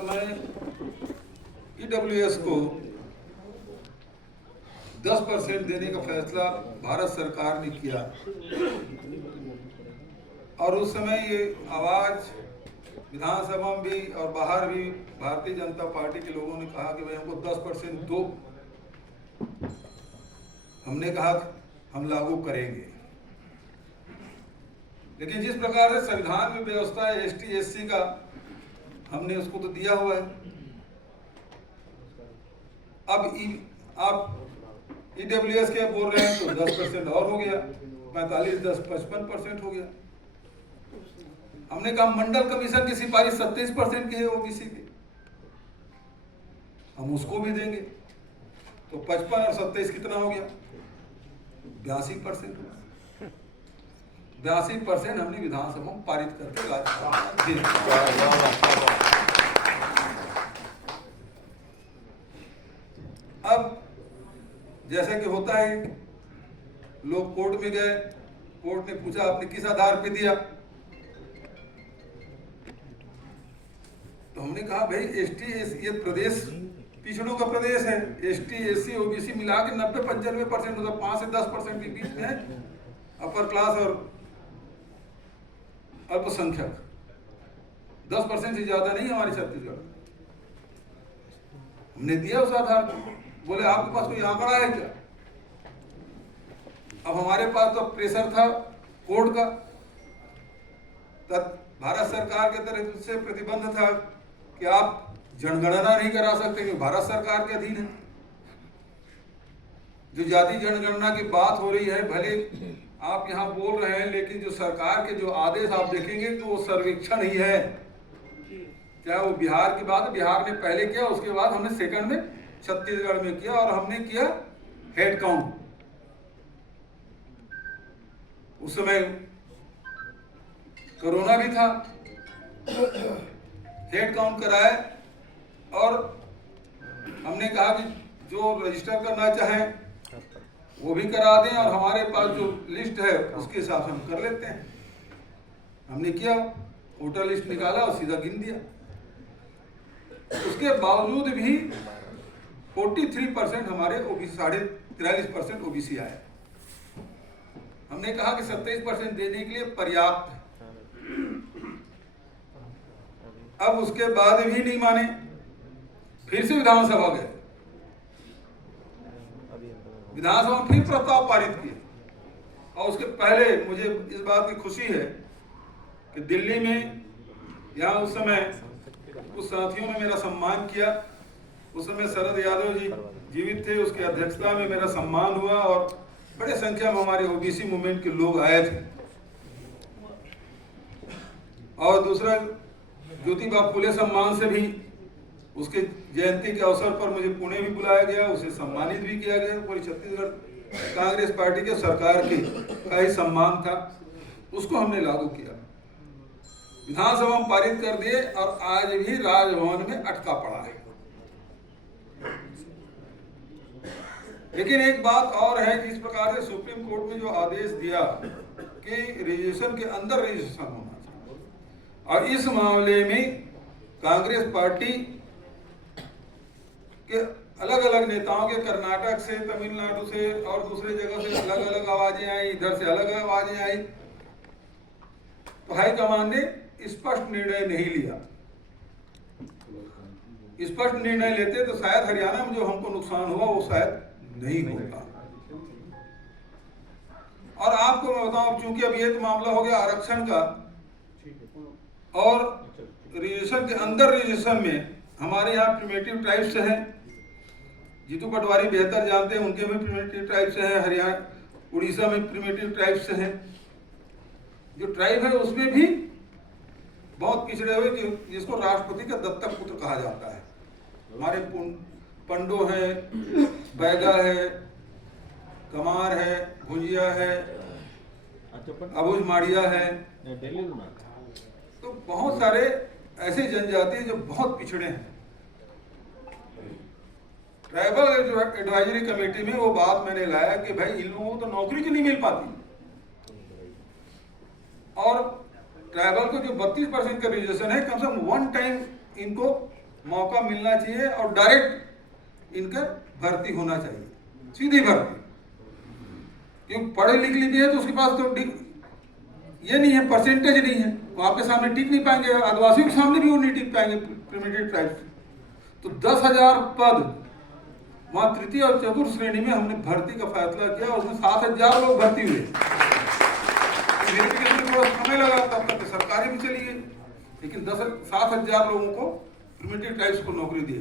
समय ईडब्ल्यूएस को 10% देने का फैसला भारत सरकार ने किया और उस समय ये आवाज विधानसभा में भी और बाहर भी भारतीय जनता पार्टी के लोगों ने कहा कि भाई हमको 10% दो। हमने कहा हम लागू करेंगे, लेकिन जिस प्रकार से संविधान में व्यवस्था है एसटी एससी का, हमने उसको तो दिया हुआ है। अब आप ईडब्ल्यूएस के बोल रहे हैं तो 10% और हो गया, 45 10 55% हो गया। हमने कहा मंडल कमीशन की सिफारिश 27% की है ओबीसी की, हम उसको भी देंगे, तो 55 और 27 कितना हो गया? 82%। 82% हमने विधानसभा में पारित करके अब जैसा कि होता है, लोग कोर्ट में गए, कोर्ट ने पूछा आपने किस आधार पे दिया, तो हमने कहा भाई एसटी एससी ये प्रदेश पिछड़ों का प्रदेश है, एसटी एससी ओबीसी मिला के 90-95% मतलब 5 से 10% के बीच में है अपर क्लास और अल्पसंख्यक। 10% से ज्यादा नहीं हमारे छत्तीसगढ़। हमने दिया उस आधार पर। बोले आपके पास कोई आंकड़ा है क्या? अब हमारे पास तो प्रेशर था कोर्ट का, तब भारत सरकार के तरफ से प्रतिबंध था कि आप जनगणना नहीं करा सकते क्योंकि भारत सरकार के अधीन है। जो जाति जनगणना की बात हो रही है, भले आप यहाँ बोल रहे हैं, लेकिन जो सरकार के जो आदेश आप देखेंगे तो वो सर्वेक्षण ही है। चाहे वो बिहार की बात, बिहार ने पहले किया, उसके बाद हमने सेकंड में छत्तीसगढ़ में किया और हमने किया हेड काउंट। उस समय कोरोना भी था, हेड काउंट कराए और हमने कहा कि जो रजिस्टर करना चाहे वो भी करा दें और हमारे पास जो लिस्ट है उसके हिसाब से हम कर लेते हैं। हमने किया, वोटर लिस्ट निकाला और सीधा गिन दिया। उसके बावजूद भी 43% हमारे ओबीसी, 43.5% ओबीसी आए। हमने कहा कि 27% देने के लिए पर्याप्त है। अब उसके बाद भी नहीं माने, फिर से विधानसभा गए, विधानसभा में फिर प्रस्ताव पारित किया। और उसके पहले मुझे इस बात की खुशी है कि दिल्ली में यहाँ उस समय कुछ साथियों ने मेरा सम्मान किया। उस समय शरद यादव जी जीवित थे, उसकी अध्यक्षता में मेरा सम्मान हुआ और बड़े संख्या में हमारे ओबीसी मूवमेंट के लोग आए थे। और दूसरा, ज्योतिबा फुले सम्मान से भी उसके जयंती के अवसर पर मुझे पुणे भी बुलाया गया, उसे सम्मानित भी किया गया। पूरी छत्तीसगढ़ कांग्रेस पार्टी के सरकार के का ही सम्मान था, उसको हमने लागू किया, विधानसभा में पारित कर दिए और आज भी राजभवन में अटका पड़ा है। लेकिन एक बात और है, जिस प्रकार से सुप्रीम कोर्ट में जो आदेश दिया कि रजिस्ट्रेशन के अंदर रजिस्ट्रेशन होना चाहिए, और इस मामले में कांग्रेस पार्टी के अलग अलग नेताओं के कर्नाटक से, तमिलनाडु से और दूसरे जगह से अलग अलग आवाजें आई, इधर से अलग अलग आवाजें आई, तो हाईकमान ने स्पष्ट निर्णय नहीं लिया। स्पष्ट निर्णय लेते तो शायद हरियाणा में जो हमको नुकसान हुआ वो शायद नहीं होगा। और आपको मैं बताऊं, चूंकि अब ये तो मामला हो गया आरक्षण का, और रिजर्वेशन के अंदर रिजर्वेशन में हमारे यहाँ प्रिमिटिव ट्राइब्स हैं, जीतू पटवारी बेहतर जानते हैं, उनके में प्रिमिटिव ट्राइब्स हैं, हरियाणा उड़ीसा में प्रिमिटिव ट्राइब्स हैं। जो ट्राइब है उसमें भी बहुत पिछड़े हुए, जिसको राष्ट्रपति का दत्तक पुत्र कहा जाता है। हमारे पंडो है, बैगा है, कमार है, भुजिया है, अबुझ माड़िया है, तो बहुत सारे ऐसे जनजाति जो बहुत पिछड़े हैं। ट्राइबल एडवाइजरी कमेटी में वो बात मैंने लाया कि भाई इन लोगों को तो नौकरी क्यों नहीं मिल पाती, और ट्राइबल को जो 32% का रिजर्वेशन है, कम से कम वन टाइम इनको मौका मिलना चाहिए और डायरेक्ट इनका भर्ती होना चाहिए, सीधी भर्ती। क्योंकि पढ़े लिख भी है तो उसके पास तो ये नहीं है, परसेंटेज नहीं है, वो आपके सामने टिक नहीं पाएंगे, आदिवासियों के सामने भी वो नहीं टिक पाएंगे प्रिमिटिव ट्राइब्स। तो 10,000 पद वहाँ तृतीय और चतुर्थ श्रेणी में हमने भर्ती का फैसला किया, उसमें 7,000 लोग भर्ती हुए। वेरिफिकेशन में थोड़ा समय लगा, तब तक सरकारी भी चली गई, लेकिन 7,000 लोगों को प्रिमिटिव ट्राइब्स को नौकरी दी।